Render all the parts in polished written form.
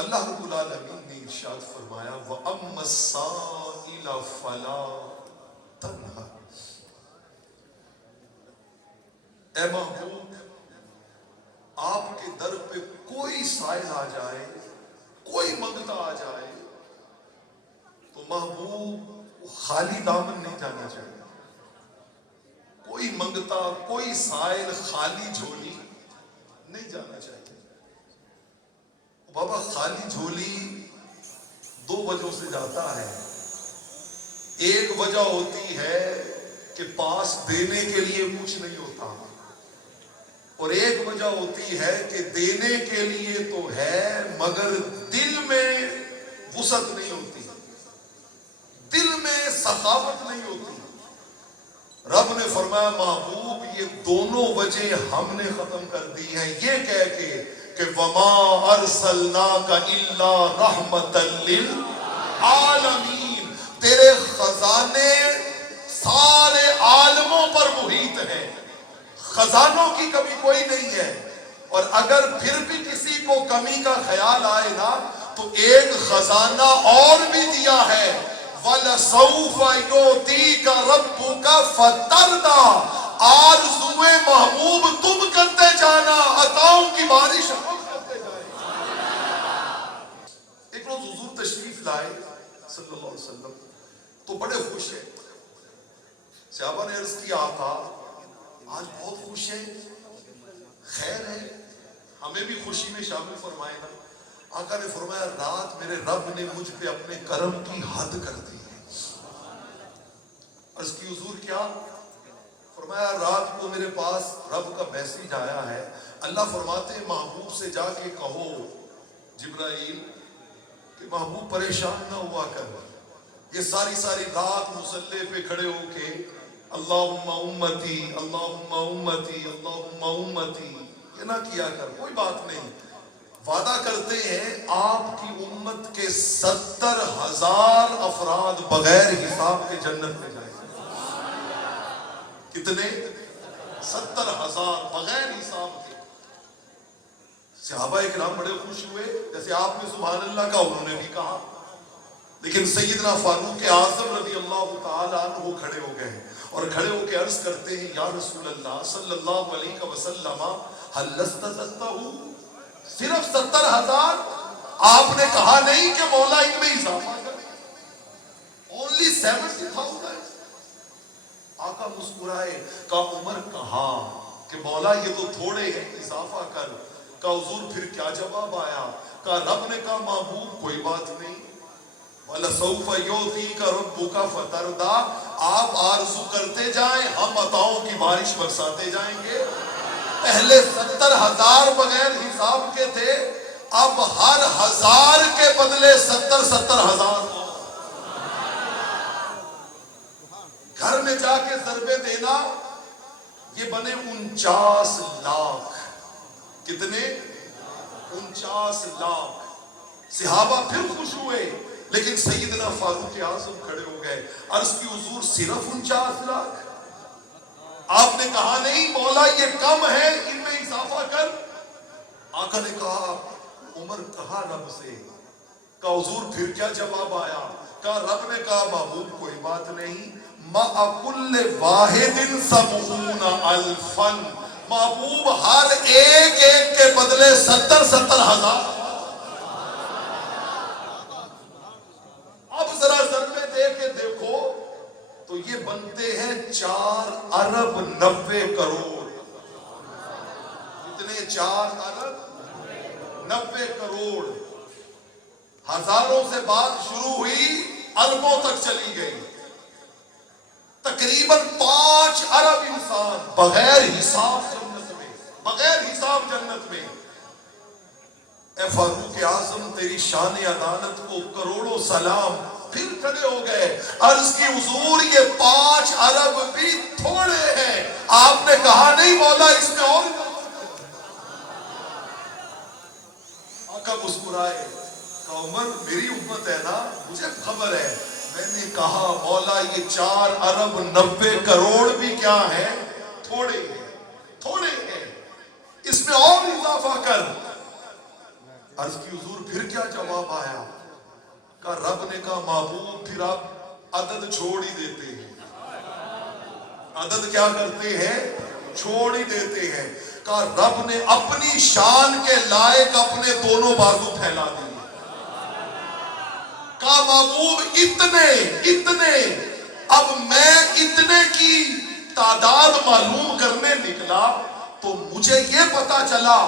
اللہ رب العالمین نے ارشاد فرمایا وَأَمَّا السَّائِلَ فَلَا تَنْهَرْ، اے محبوب آپ کے در پہ کوئی سائل آ جائے، کوئی منگتا آ جائے تو محبوب خالی دامن نہیں جانا چاہیے. کوئی منگتا، کوئی سائل خالی جھولی نہیں جانا چاہیے. بابا خالی جھولی دو وجہوں سے جاتا ہے. ایک وجہ ہوتی ہے کہ پاس دینے کے لیے کچھ نہیں ہوتا، اور ایک وجہ ہوتی ہے کہ دینے کے لیے تو ہے مگر دل میں وسعت نہیں ہوتی، دل میں سخاوت نہیں ہوتی. رب نے فرمایا محبوب یہ دونوں وجہ ہم نے ختم کر دی ہیں، یہ کہہ کے کہ وَمَا أَرْسَلْنَاكَ إِلَّا رَحْمَةً لِلْعَالَمِينَ، تیرے خزانے سارے عالموں پر محیط ہیں، خزانوں کی کمی کوئی نہیں ہے. اور اگر پھر بھی کسی کو کمی کا خیال آئے نا تو ایک خزانہ اور بھی دیا ہے، وَلَسَوْفَ يُعْطِيكَ رَبُّكَ فَتَرْضَىٰ، آرزوئے محبوب تم کرتے جانا، عطاؤں کی بارش ہم کرتے جائیں. ایک روز حضور تشریف لائے صلی اللہ علیہ وسلم تو بڑے خوش ہیں. صحابہ نے عرض کیا آقا آج بہت خوش ہیں، خیر ہے، ہمیں بھی خوشی میں شامل فرمائے نا. آقا نے فرمایا رات میرے رب نے مجھ پہ اپنے کرم کی حد کر دی ہے. عرض کی حضور کیا؟ فرمایا رات کو میرے پاس رب کا میسیج آیا ہے، اللہ فرماتے ہیں محبوب سے جا کے کہو جبرائیل کہ محبوب پریشان نہ ہوا کر، یہ ساری رات مصلی پہ کھڑے ہو کے اللہم امتی اللہم امتی اللہم امتی یہ نہ کیا کر. کوئی بات نہیں، وعدہ کرتے ہیں آپ کی امت کے 70,000 افراد بغیر حساب کے جنت میں جائیں گے. کتنے؟ 70,000 بغیر حساب کے. صحابہ اکرام بڑے خوش ہوئے، جیسے آپ نے سبحان اللہ کہا انہوں نے بھی کہا. لیکن سیدنا فاروق اعظم رضی اللہ تعالیٰ عنہ وہ کھڑے ہو گئے اور کھڑے ہو کے عرض کرتے ہیں یا رسول اللہ صلی اللہ علیہ وسلم هل لستزدته، صرف 70,000؟ آپ نے کہا نہیں کہ مولا ان میں اضافہ کر، only 70,000. آقا مسکرائے، کہا عمر کہا کہ مولا یہ تو تھوڑے ہیں، اضافہ کر. کہا حضور پھر کیا جواب آیا؟ کہا رب نے کہا محبوب کوئی بات نہیں، وَلَسَوْفَ يُعْطِيكَ رَبُّكَ فَتَرْضَىٰ، آپ آرزو کرتے جائیں ہم عطاؤں کی بارش برساتے جائیں گے. پہلے 70,000 بغیر حساب کے تھے، اب ہر 1000 کے بدلے 70,000. گھر میں جا کے ضربے دینا، یہ بنے 49 لاکھ. کتنے؟ 49 لاکھ. صحابہ پھر خوش ہوئے، لیکن سیدنا فاروق اعظم کھڑے ہو گئے. عرض کی حضور صرف 49 لاکھ؟ آپ نے کہا نہیں مولا یہ کم ہے، ان میں اضافہ کر. آقا نے کہا عمر کہا رب سے. کہا حضور پھر کیا جواب آیا؟ کہا رب نے کہا محبوب کوئی بات نہیں، مَعَ كُلِّ وَاحِدٍ 70,000، محبوب ہر ایک کے بدلے 70,000. اب ذرا ضربے دے کے دیکھو تو یہ بنتے ہیں 4 ارب 90 کروڑ. کتنے؟ 4 ارب 90 کروڑ. ہزاروں سے بات شروع ہوئی، اربوں تک چلی گئی. تقریباً 5 ارب انسان بغیر حساب جنت میں، بغیر حساب جنت میں. اے فاروق اعظم تیری شان عدالت کو کروڑوں سلام. پھر کھڑے ہو گئے، عرض کی حضور یہ 5 ارب بھی تھوڑے ہیں. آپ نے کہا نہیں مولا اس میں اور. آقا مسکرائے، کہا عمر میری امت ہے نا، مجھے خبر ہے. میں نے کہا مولا یہ 4 ارب 90 کروڑ بھی کیا ہے؟ تھوڑے ہیں، تھوڑے ہیں، اس میں اور اضافہ کر. عرض کی حضور پھر کیا جواب آیا؟ کہا رب نے کہا معبود پھر آپ عدد چھوڑ ہی دیتے ہیں، عدد کیا کرتے ہیں؟ چھوڑ ہی دیتے ہیں۔ کہا رب نے اپنی شان کے لائق اپنے دونوں بازو پھیلا دیے۔ کہا محبوب اتنے اب میں اتنے کی تعداد معلوم کرنے نکلا تو مجھے یہ پتا چلا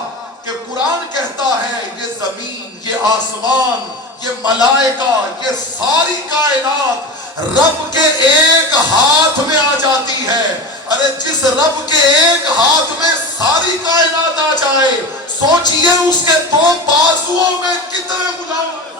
کہ قرآن کہتا ہے یہ زمین، یہ آسمان، یہ ملائکہ، یہ ساری کائنات رب کے ایک ہاتھ میں آ جاتی ہے۔ ارے جس رب کے ایک ہاتھ میں ساری کائنات آ جائے، سوچئے اس کے دو بازوؤں میں کتنے ملاوٹ